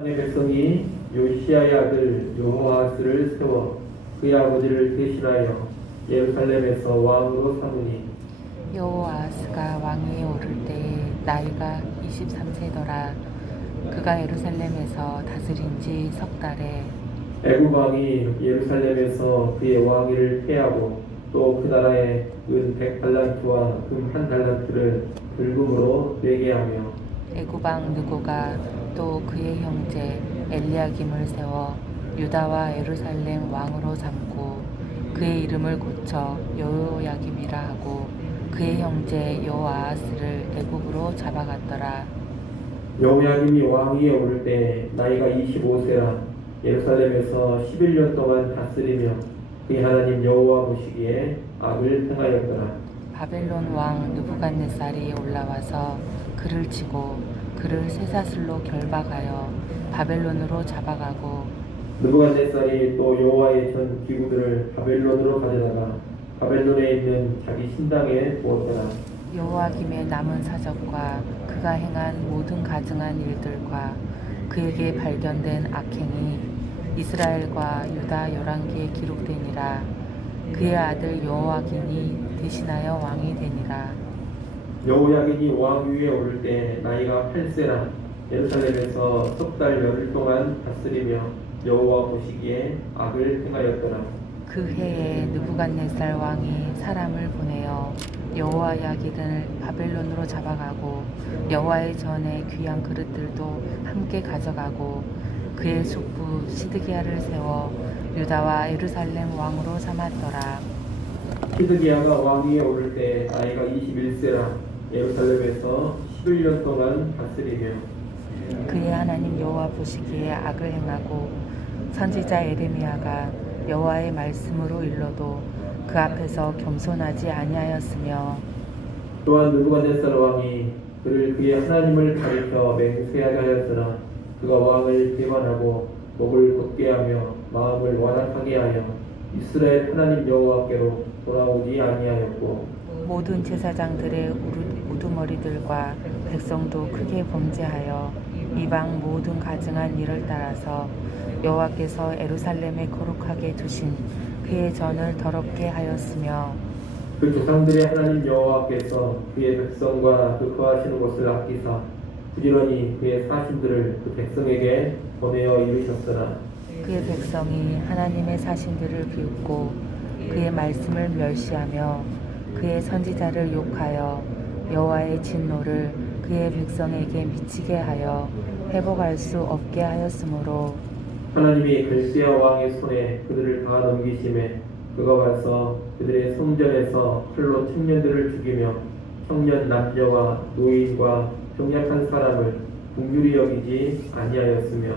하나님의 백성이 요시야의 아들 여호아스를 세워 그의 아버지를 대신하여 예루살렘에서 왕으로 삼으니 여호아스가 왕위에 오를 때 나이가 23세더라. 그가 예루살렘에서 다스린 지 석 달에 애굽 왕이 예루살렘에서 그의 왕위를 폐하고 또 그 나라에 은 100달란트와 금 1달란트를 불금으로 내게 하며 애굽 왕 느고가 또 그의 형제 엘리야김을 세워 유다와 예루살렘 왕으로 삼고 그의 이름을 고쳐 여호야김이라 하고 그의 형제 여호아스를 애굽으로 잡아갔더라. 여호야김이 왕위에 오를 때 나이가 25세라 예루살렘에서 11년 동안 다스리며 그의 하나님 여호와 보시기에 악을 행하였더라. 바벨론 왕 느부갓네살이 올라와서 그를 치고 그를 쇠사슬로 결박하여 바벨론으로 잡아가고 느부갓네살이 또 여호와의 전 기구들을 바벨론으로 가져다가 바벨론에 있는 자기 신당에 두었더라. 여호야김의 남은 사적과 그가 행한 모든 가증한 일들과 그에게 발견된 악행이 이스라엘과 유다 열왕기에 기록되니라. 그의 아들 여호야긴이 대신하여 왕이 되니라. 여호야긴이 왕위에 오를 때 나이가 8세라 예루살렘에서 석 달 열흘 동안 다스리며 여호와 보시기에 악을 행하였더라. 그 해에 느부갓네살 왕이 사람을 보내어 여호야긴을 바벨론으로 잡아가고 여호와의 전에 귀한 그릇들도 함께 가져가고 그의 숙부 시드기야를 세워 유다와 예루살렘 왕으로 삼았더라. 시드기야가 왕위에 오를 때 나이가 21세라 예루살렘에서 11년 동안 다스리며 그의 하나님 여호와 보시기에 악을 행하고 선지자 에레미야가 여호와의 말씀으로 일러도 그 앞에서 겸손하지 아니하였으며 또한 느부갓네살 왕이 그를 그의 하나님을 가리켜 맹세하게 하였으나 그가 왕을 배반하고 목을 곧게 하며 마음을 완악하게 하여 이스라엘 하나님 여호와께로 돌아오지 아니하였고 모든 제사장들의 우두머리들과 백성도 크게 범죄하여 이방 모든 가증한 일을 따라서 여호와께서 예루살렘에 거룩하게 두신 그의 전을 더럽게 하였으며 그 조상들의 하나님 여호와께서 그의 백성과 그 거하시는 곳을 아끼사 부지런히 그의 사신들을 그 백성에게 보내어 이루셨으나 그의 백성이 하나님의 사신들을 비웃고 그의 말씀을 멸시하며 그의 선지자를 욕하여 여호와의 진노를 그의 백성에게 미치게 하여 회복할 수 없게 하였으므로 하나님이 글세어 왕의 손에 그들을 다 넘기심에 그가 와서 그들의 성전에서 칼로 청년들을 죽이며 청년 남녀와 노인과 병약한 사람을 긍휼히 여기지 아니하였으며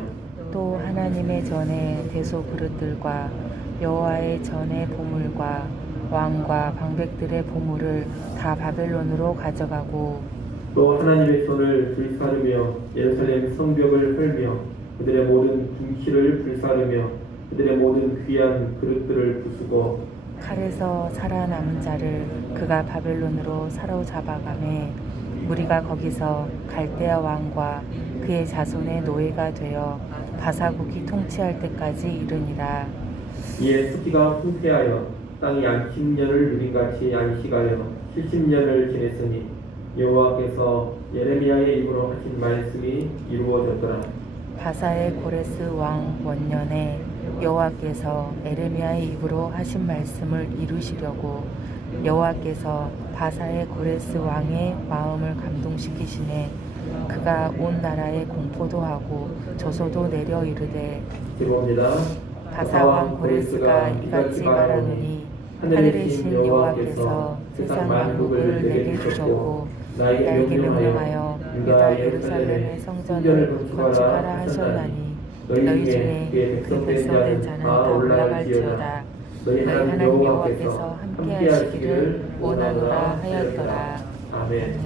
또 하나님의 전에 대소 그릇들과 여호와의 전의 보물과 왕과 방백들의 보물을 다 바벨론으로 가져가고 또 하나님의 손을 불사르며 예루살렘 성벽을 헐며 그들의 모든 둥실을 불사르며 그들의 모든 귀한 그릇들을 부수고 칼에서 살아남은 자를 그가 바벨론으로 사로잡아가매 무리가 거기서 갈대아 왕과 그의 자손의 노예가 되어 바사국이 통치할 때까지 이르니라. 이에 습기가 후퇴하여 땅이 안식년을 누린같이 안식하여 70년을 지냈으니 여호와께서 예레미야의 입으로 하신 말씀이 이루어졌더라. 바사의 고레스 왕 원년에 여호와께서 에레미야의 입으로 하신 말씀을 이루시려고 여호와께서 바사의 고레스 왕의 마음을 감동시키시네 그가 온 나라에 공포도 하고 조소도 내려 이르되 제목입니다. 바사 왕 고레스가 이같이 말하노니 하늘에 신 여호와께서 세상 만국을 내게 주셨고 나에게 명령하여 유다 예루살렘의 성전을 건축하라 하셨나니 너희 중에 그 백성된 자는 다 올라갈지어다. 너희 하나님 여호와께서 함께 하시기를 원하노라 하였더라. 아멘.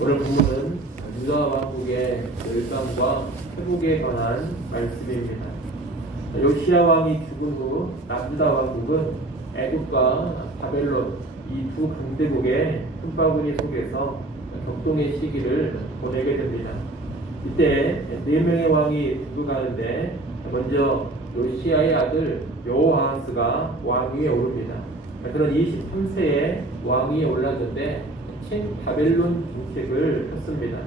오늘 본문은 유다 왕국의 열강과 회복에 관한 말씀입니다. 요시야 왕이 죽은 후 남유다 왕국은 애굽과 바벨론 이 두 강대국의 틈바구니 속에서 격동의 시기를 보내게 됩니다. 이때 4명의 왕이 죽어가는데 먼저 요시야의 아들 여호아하스가 왕 위에 오릅니다. 그는 23세에 왕 위에 올랐는데 친바벨론 정책을 폈습니다.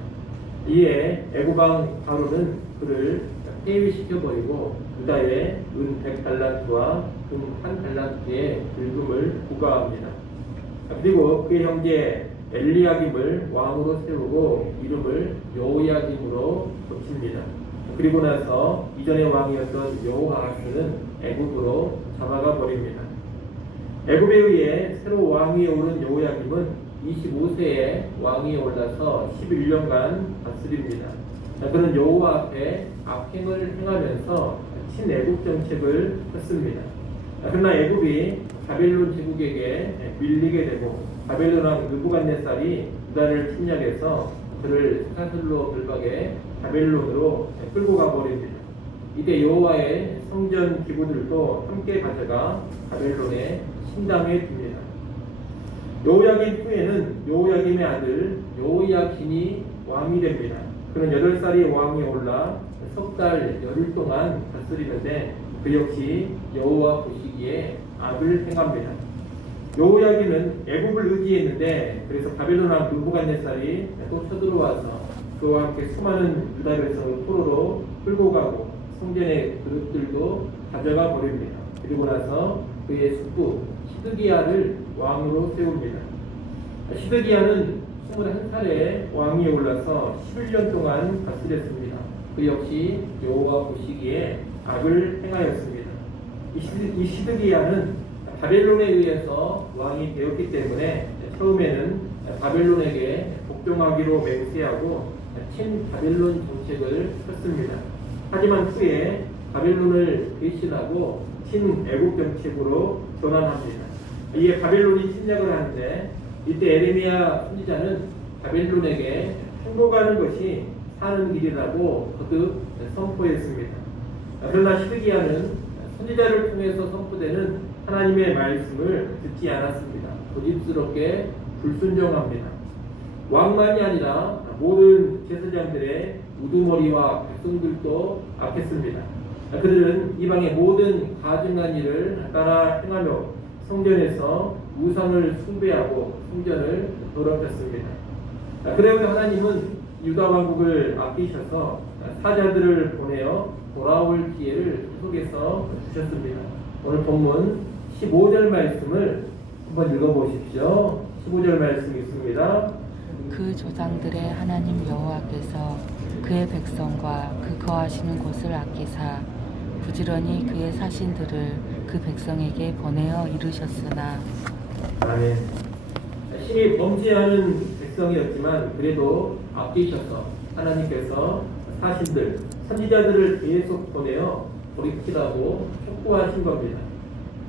이에 애굽왕 바로는 그를 폐위시켜버리고 유다에 은 100달란트와 금 1달란트의 불금을 부과합니다. 그리고 그의 형제 엘리야김을 왕으로 세우고 이름을 여호야김으로 고칩니다. 그리고 나서 이전의 왕이었던 여호아하스는 애굽으로 잡아가 버립니다. 애굽에 의해 새로 왕위에 오른 여호야김은 25세에 왕위에 올라서 11년간 다스립니다. 그는 여호와 앞에 악행을 행하면서 친애굽 정책을 폈습니다. 그러나 애굽이 바벨론 제국에게 밀리게 되고 바벨론 왕 느부갓네살이 유다를 침략해서 그를 사슬로 돌박에 바벨론으로 끌고 가버립니다. 이때 여호와의 성전 기구들도 함께 가져가 바벨론의 신당에 둡니다. 여호야김 후에는 여호야김의 아들 여호야긴이 왕이 됩니다. 그는 8살이 왕위에 올라 석 달 열흘 동안 다스리는데 그 역시 여호와 보시기에 악을 행합니다. 여호야긴은 애굽을 의지했는데 그래서 바벨론 왕 느부갓네살이 또 쳐들어와서 그와 함께 수많은 유다 백성을 포로로 끌고 가고 성전의 그릇들도 가져가 버립니다. 그리고 나서 그의 숙부 시드기야를 왕으로 세웁니다. 시드기야는 21살에 왕위에 올라서 11년 동안 다스렸습니다. 그 역시 여호와 보시기에 악을 행하였습니다. 이 시드기야는 바벨론에 의해서 왕이 되었기 때문에 처음에는 바벨론에게 복종하기로 맹세하고 친바벨론 정책을 폈습니다. 하지만 후에 바벨론을 배신하고 친애굽 정책으로 전환합니다. 이에 바벨론이 침략을 하는데 이때 에레미야 선지자는 바벨론에게 행복하는 것이 사는 길이라고 거듭 선포했습니다. 그러나 시드기야는 선지자를 통해서 선포되는 하나님의 말씀을 듣지 않았습니다. 고집스럽게 불순종합니다. 왕만이 아니라 모든 제사장들의 우두머리와 백성들도 악했습니다. 그들은 이방의 모든 가증한 일을 따라 행하며 성전에서 우상을 숭배하고 성전을 더럽혔습니다. 그래서 하나님은 유다 왕국을 아끼셔서 사자들을 보내어 돌아올 기회를 속에서 주셨습니다. 오늘 본문 15절 말씀을 한번 읽어보십시오. 15절 말씀 있습니다. 그 조상들의 하나님 여호와께서 그의 백성과 그 거하시는 곳을 아끼사 부지런히 그의 사신들을 그 백성에게 보내어 이르셨으나 아멘. 신이 범죄하는 백성이었지만 그래도 아끼셔서 하나님께서 사신들, 선지자들을 계속 보내어 돌이키라고 촉구하신 겁니다.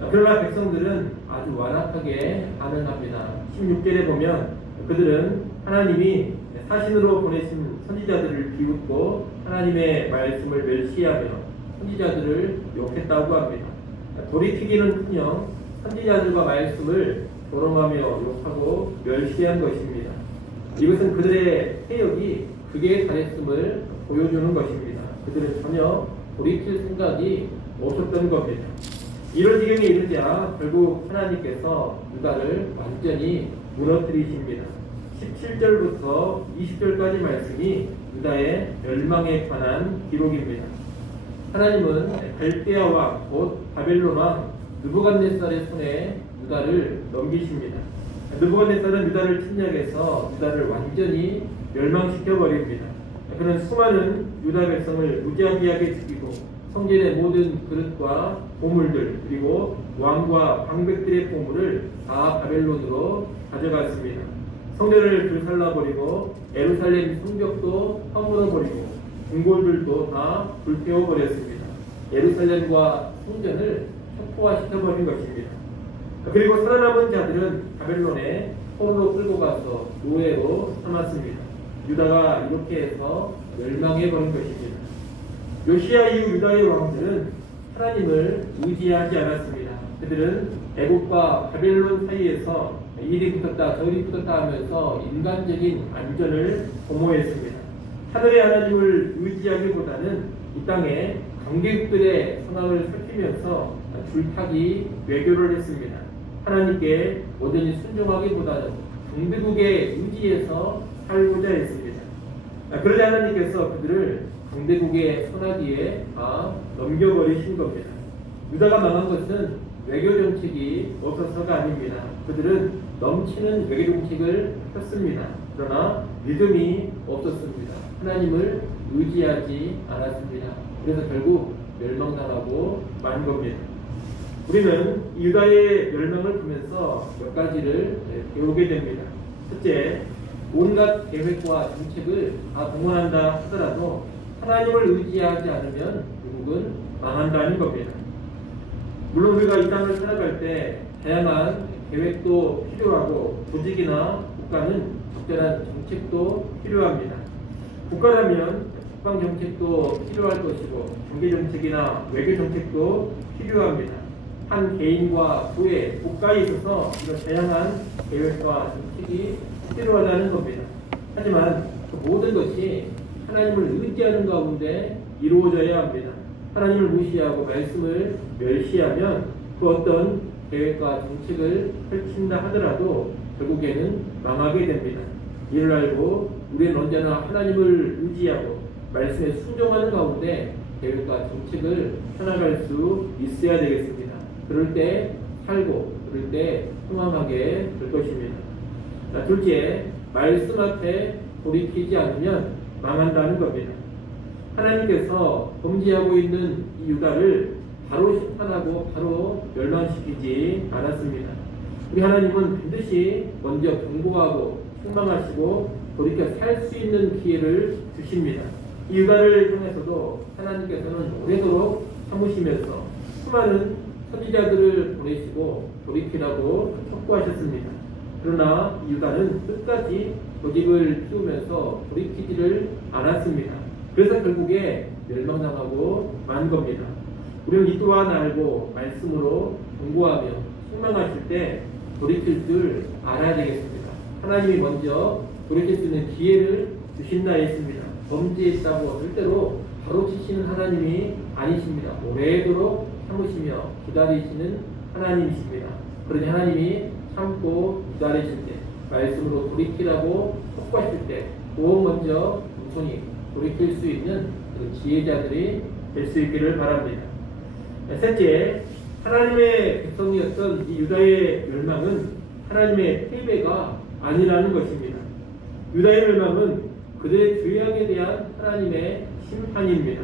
그러나 백성들은 아주 완악하게 반응합니다. 16절에 보면 그들은 하나님이 사신으로 보내신 선지자들을 비웃고 하나님의 말씀을 멸시하며 선지자들을 욕했다고 합니다. 돌이키기는커녕 선지자들과 말씀을 조롱하며 욕하고 멸시한 것입니다. 이것은 그들의 해역이 극에 달했음을 보여주는 것입니다. 그들은 전혀 돌이킬 생각이 없었던 겁니다. 이런 지경에 이르자 결국 하나님께서 유다를 완전히 무너뜨리십니다. 17절부터 20절까지 말씀이 유다의 멸망에 관한 기록입니다. 하나님은 갈대아 왕 곧 바벨론 왕 느부갓네살의 손에 유다를 넘기십니다. 느부갓네살은 유다를 침략해서 유다를 완전히 멸망시켜 버립니다. 그는 수많은 유다 백성을 무자비하게 죽이고 성전의 모든 그릇과 보물들 그리고 왕과 방백들의 보물을 다 바벨론으로 가져갔습니다. 성전을 불살라버리고 예루살렘 성벽도 허물어버리고 궁궐들도 다 불태워버렸습니다. 예루살렘과 성전을 혁포화시켜버린 것입니다. 그리고 살아남은 자들은 바벨론에 포로로 끌고 가서 노예로 삼았습니다. 유다가 이렇게 해서 멸망해버린 것입니다. 요시야 이후 유다의 왕들은 하나님을 의지하지 않았습니다. 그들은 애굽과 바벨론 사이에서 이리 붙었다 저리 붙었다 하면서 인간적인 안전을 도모했습니다. 하늘의 하나님을 의지하기보다는 이 땅에 강대국들의 상황을 살피면서 줄타기 외교를 했습니다. 하나님께 온전히 순종하기보다는 강대국에 의지해서 살고자 했습니다. 그러자 하나님께서 그들을 강대국의 손아귀에 넘겨버리신 겁니다. 유다가 망한 것은 외교 정책이 없어서가 아닙니다. 그들은 넘치는 외교 정책을 폈습니다. 그러나 믿음이 없었습니다. 하나님을 의지하지 않았습니다. 그래서 결국 멸망당하고 만 겁니다. 우리는 유다의 멸망을 보면서 몇 가지를 배우게 됩니다. 첫째, 온갖 계획과 정책을 다 동원한다 하더라도 하나님을 의지하지 않으면 결국은 망한다는 겁니다. 물론 우리가 이 땅을 살아갈 때 다양한 계획도 필요하고 조직이나 국가는 적절한 정책도 필요합니다. 국가라면 국방 정책도 필요할 것이고 경제 정책이나 외교 정책도 필요합니다. 한 개인과 교회, 국가에 있어서 이런 다양한 계획과 정책이 필요하다는 겁니다. 하지만 그 모든 것이 하나님을 의지하는 가운데 이루어져야 합니다. 하나님을 무시하고 말씀을 멸시하면 그 어떤 계획과 정책을 펼친다 하더라도 결국에는 망하게 됩니다. 이를 알고 우리는 언제나 하나님을 의지하고 말씀에 순종하는 가운데 계획과 정책을 펴나갈 수 있어야 되겠습니다. 그럴 때 살고 그럴 때 평안하게 될 것입니다. 둘째, 말씀 앞에 돌이키지 않으면 망한다는 겁니다. 하나님께서 범죄하고 있는 이 유다를 바로 심판하고 바로 멸망시키지 않았습니다. 우리 하나님은 반드시 먼저 경고하고 책망하시고 돌이켜 살 수 있는 기회를 주십니다. 이 유다를 통해서도 하나님께서는 오래도록 참으시면서 수많은 선지자들을 보내시고 돌이키라고 촉구하셨습니다. 그러나 유다는 끝까지 고집을 피우면서 돌이키지를 않았습니다. 그래서 결국에 멸망당하고 만 겁니다. 우리는 이 또한 알고 말씀으로 경고하며 책망하실 때 돌이킬 줄 알아야 되겠습니다. 하나님이 먼저 돌이킬 수 있는 기회를 주신다 했습니다. 범죄했다고 절대로 바로 치시는 하나님이 아니십니다. 오래도록 참으시며 기다리시는 하나님이십니다. 그러니 하나님이 참고 기다리실 때 말씀으로 돌이키라고 촉구하실 때 꼭 먼저 우선이 돌이킬 수 있는 그 지혜자들이 될 수 있기를 바랍니다. 셋째, 하나님의 백성이었던 이 유다의 멸망은 하나님의 패배가 아니라는 것입니다. 유다의 멸망은 그들의 죄악에 대한 하나님의 심판입니다.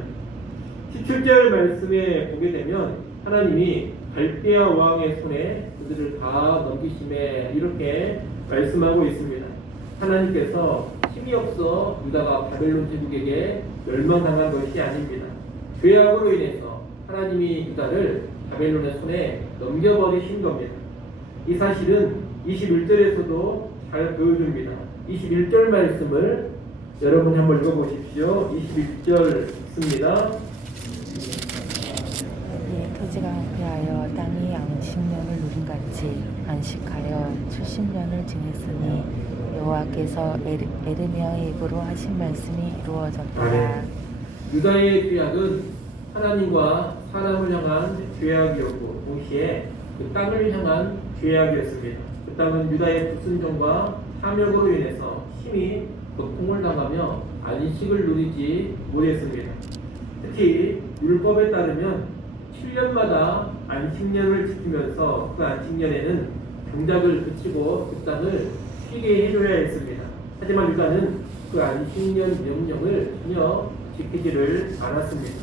17절 말씀에 보게 되면 하나님이 갈대아 왕의 손에 그들을 다 넘기심에 이렇게 말씀하고 있습니다. 하나님께서 힘이 없어 유다가 바벨론 제국에게 멸망당한 것이 아닙니다. 죄악으로 인해서 하나님이 유다를 바벨론의 손에 넘겨버리신 겁니다. 이 사실은 21절에서도 잘 보여줍니다. 21절 말씀을 여러분이 한번 읽어보십시오. 21절 있습니다. 토지가 그리하여 땅이 양식년을 누린같이 안식하여 70년을 지냈으니 여호와께서 에르미야의 입으로 하신 말씀이 이루어졌더라. 유다의 죄악은 하나님과 사람을 향한 죄악이었고 동시에 그 땅을 향한 죄악이었습니다. 그 땅은 유다의 불순종과 탐욕으로 인해서 심히 고통을 당하며 안식을 누리지 못했습니다. 특히 율법에 따르면 7년마다 안식년을 지키면서 그 안식년에는 경작을 그치고 그 땅을 쉬게 해줘야 했습니다. 하지만 유다는 그 안식년 명령을 전혀 지키지를 않았습니다.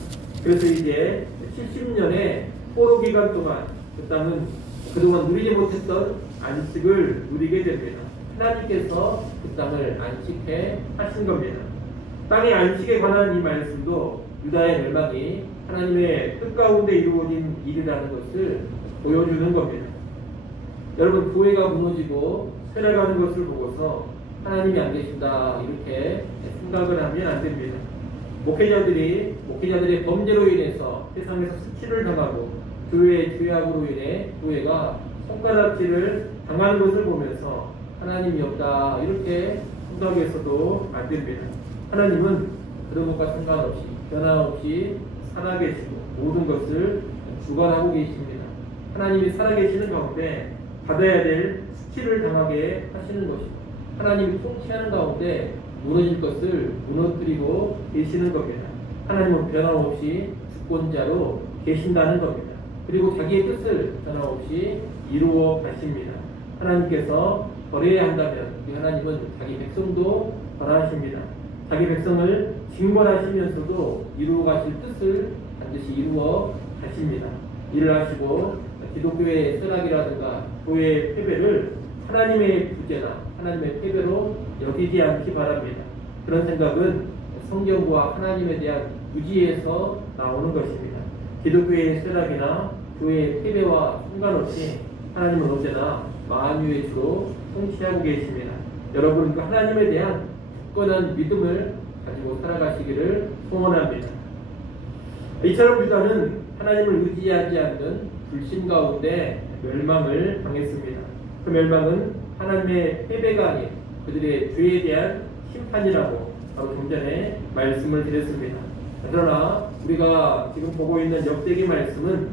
그래서 이제 70년의 포로 기간 동안 그 땅은 그동안 누리지 못했던 안식을 누리게 됩니다. 하나님께서 그 땅을 안식해 하신 겁니다. 땅의 안식에 관한 이 말씀도 유다의 멸망이 하나님의 뜻 가운데 이루어진 일이라는 것을 보여주는 겁니다. 여러분, 교회가 무너지고 쇠락하는 것을 보고서 하나님이 안 계신다 이렇게 생각을 하면 안 됩니다. 목회자들의 범죄로 인해서 세상에서 수치를 당하고 교회의 죄악으로 인해 교회가 손가락질을 당하는 것을 보면서 하나님이 없다 이렇게 생각해서도 안 됩니다. 하나님은 그런 것과 상관없이 변함없이 살아계시고 모든 것을 주관하고 계십니다. 하나님이 살아계시는 가운데 받아야 될 수치를 당하게 하시는 것이고 하나님이 통치하는 가운데 무너질 것을 무너뜨리고 계시는 겁니다. 하나님은 변함없이 주권자로 계신다는 겁니다. 그리고 자기의 뜻을 변함없이 이루어 가십니다. 하나님께서 버려야 한다면 우리 하나님은 자기 백성도 벌하십니다. 자기 백성을 징벌하시면서도 이루어 가실 뜻을 반드시 이루어 가십니다. 일을 하시고 기독교의 쇠락이라든가 교회의 패배를 하나님의 부재나 하나님의 패배로 여기지 않기 바랍니다. 그런 생각은 성경과 하나님에 대한 무지에서 나오는 것입니다. 기독교의 쇠락이나 교회의 패배와 상관없이 하나님은 언제나 만유의 주로 통치하고 계십니다. 여러분 그 하나님에 대한 굳건한 믿음을 가지고 살아가시기를 소원합니다. 이처럼 유다는 하나님을 의지하지 않는 불신 가운데 멸망을 당했습니다. 그 멸망은 하나님의 패배가 아닌 그들의 죄에 대한 심판이라고 바로 좀 전에 말씀을 드렸습니다. 그러나 우리가 지금 보고 있는 역대기 말씀은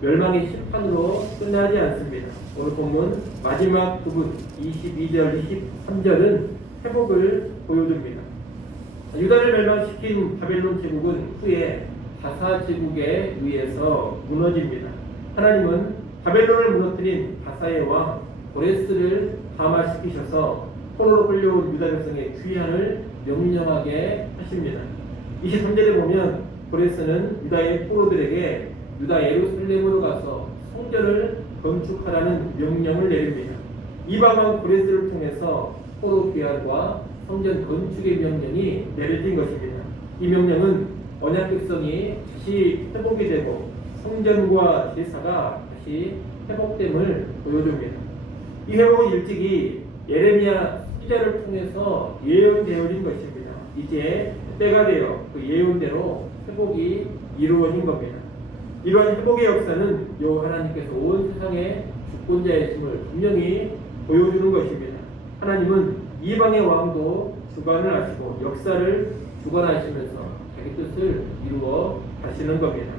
멸망의 심판으로 끝나지 않습니다. 오늘 본문 마지막 부분 22절, 23절은 회복을 보여줍니다. 유다를 멸망시킨 바벨론 제국은 후에 바사 제국에 의해서 무너집니다. 하나님은 바벨론을 무너뜨린 바사의 왕 고레스를 감화시키셔서 포로로 끌려온 유다 백성의 귀환을 명령하게 하십니다. 23절에 보면 고레스는 유다의 포로들에게 유다 예루살렘으로 가서 성전을 건축하라는 명령을 내립니다. 이방왕 고레스를 통해서 포로 귀환과 성전 건축의 명령이 내려진 것입니다. 이 명령은 언약 백성이 다시 회복이 되고 성전과 제사가 다시 회복됨을 보여줍니다. 이 회복은 일찍이 예레미야 선지자를 통해서 예언되어진 것입니다. 이제 때가 되어 그 예언대로 회복이 이루어진 겁니다. 이러한 회복의 역사는 여호와 하나님께서 온 세상의 주권자이심을 분명히 보여주는 것입니다. 하나님은 이방의 왕도 주관을 하시고 역사를 주관하시면서 자기 뜻을 이루어 가시는 겁니다.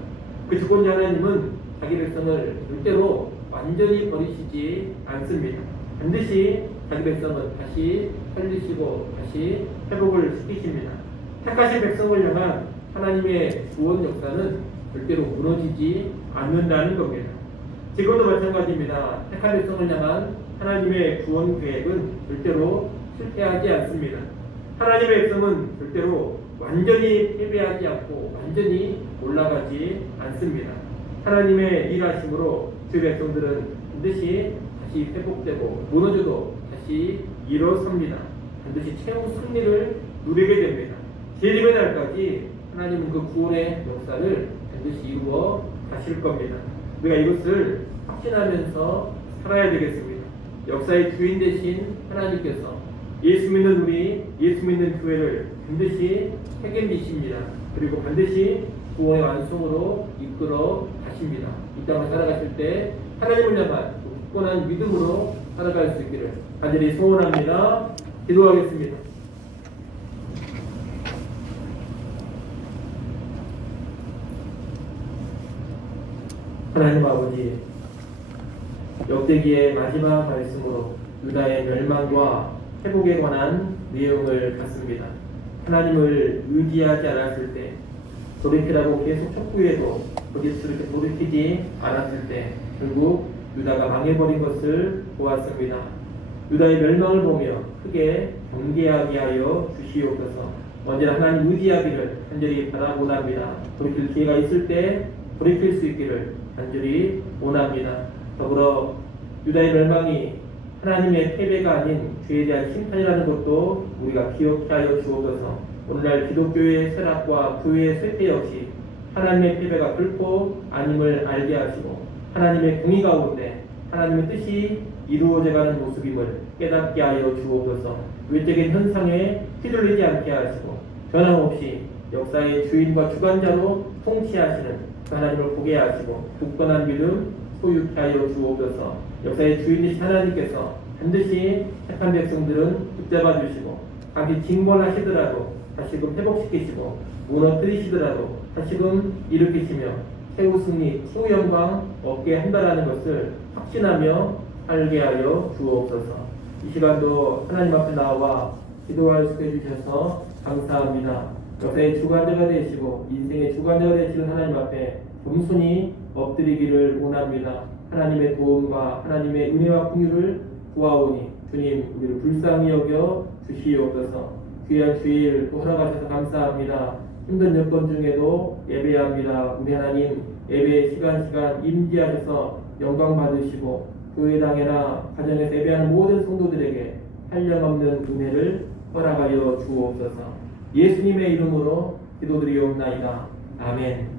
그 주권자 하나님은 자기 백성을 절대로 완전히 버리시지 않습니다. 반드시 자기 백성은 다시 살리시고 다시 회복을 시키십니다. 택하신 백성을 향한 하나님의 구원 역사는 절대로 무너지지 않는다는 겁니다. 지금도 마찬가지입니다. 택한 백성을 향한 하나님의 구원 계획은 절대로 실패하지 않습니다. 하나님의 백성은 절대로 완전히 패배하지 않고 완전히 올라가지 않습니다. 하나님의 일하심으로 그 백성들은 반드시 다시 회복되고 무너져도 다시 일어섭니다. 반드시 최후 승리를 누리게 됩니다. 재림의 날까지 하나님은 그 구원의 역사를 반드시 이루어 가실 겁니다. 우리가 이것을 확신하면서 살아야 되겠습니다. 역사의 주인 되신 하나님께서 예수 믿는 우리, 예수 믿는 교회를 반드시 책임지십니다. 그리고 반드시 구원의 완성으로 이끌어 가십니다. 이 땅을 살아가실 때 하나님을 향한 굳건한 믿음으로 살아갈 수 있기를 간절히 소원합니다. 기도하겠습니다. 하나님 아버지, 역대기의 마지막 말씀으로 유다의 멸망과 회복에 관한 내용을 갖습니다. 하나님을 의지하지 않았을 때, 돌이키라고 계속 촉구해도 거기서 이렇게 돌이키지 않았을 때 결국 유다가 망해버린 것을 보았습니다. 유다의 멸망을 보며 크게 경계하게 하여 주시옵소서. 언제나 하나님 의지하기를 간절히 바라보답니다. 돌이킬 기회가 있을 때 돌이킬 수 있기를 간절히 원합니다. 더불어 유다의 멸망이 하나님의 패배가 아닌 죄에 대한 심판이라는 것도 우리가 기억해 하여 주옵소서. 오늘날 기독교의 쇠락과 교회의 쇠퇴 역시 하나님의 패배가 결코 아님을 알게 하시고 하나님의 공의 가운데 하나님의 뜻이 이루어져가는 모습임을 깨닫게 하여 주옵소서. 외적인 현상에 휘둘리지 않게 하시고 변함없이 역사의 주인과 주관자로 통치하시는 그 하나님을 보게 하시고 굳건한 믿음 소유케 하여 주옵소서. 역사의 주인이신 하나님께서 반드시 택한 백성들은 붙잡아 주시고 감히 징벌하시더라도 다시금 회복시키시고 무너뜨리시더라도 다시금 일으키시며 최후 승리, 최후 영광 얻게 한다라는 것을 확신하며 살게 하여 주옵소서. 이 시간도 하나님 앞에 나와 기도할 수 해주셔서 감사합니다. 역사의 주관자가 되시고 인생의 주관자가 되시는 하나님 앞에 겸손히 엎드리기를 원합니다. 하나님의 도움과 하나님의 은혜와 긍휼을 구하오니 주님 우리를 불쌍히 여겨 주시옵소서. 귀한 주일 또 허락하셔서 감사합니다. 힘든 여건 중에도 예배합니다. 우리 하나님 예배 시간 임재하셔서 영광 받으시고 교회당이나 가정에서 예배하는 모든 성도들에게 한량없는 은혜를 허락하여 주옵소서. 예수님의 이름으로 기도드리옵나이다. 아멘.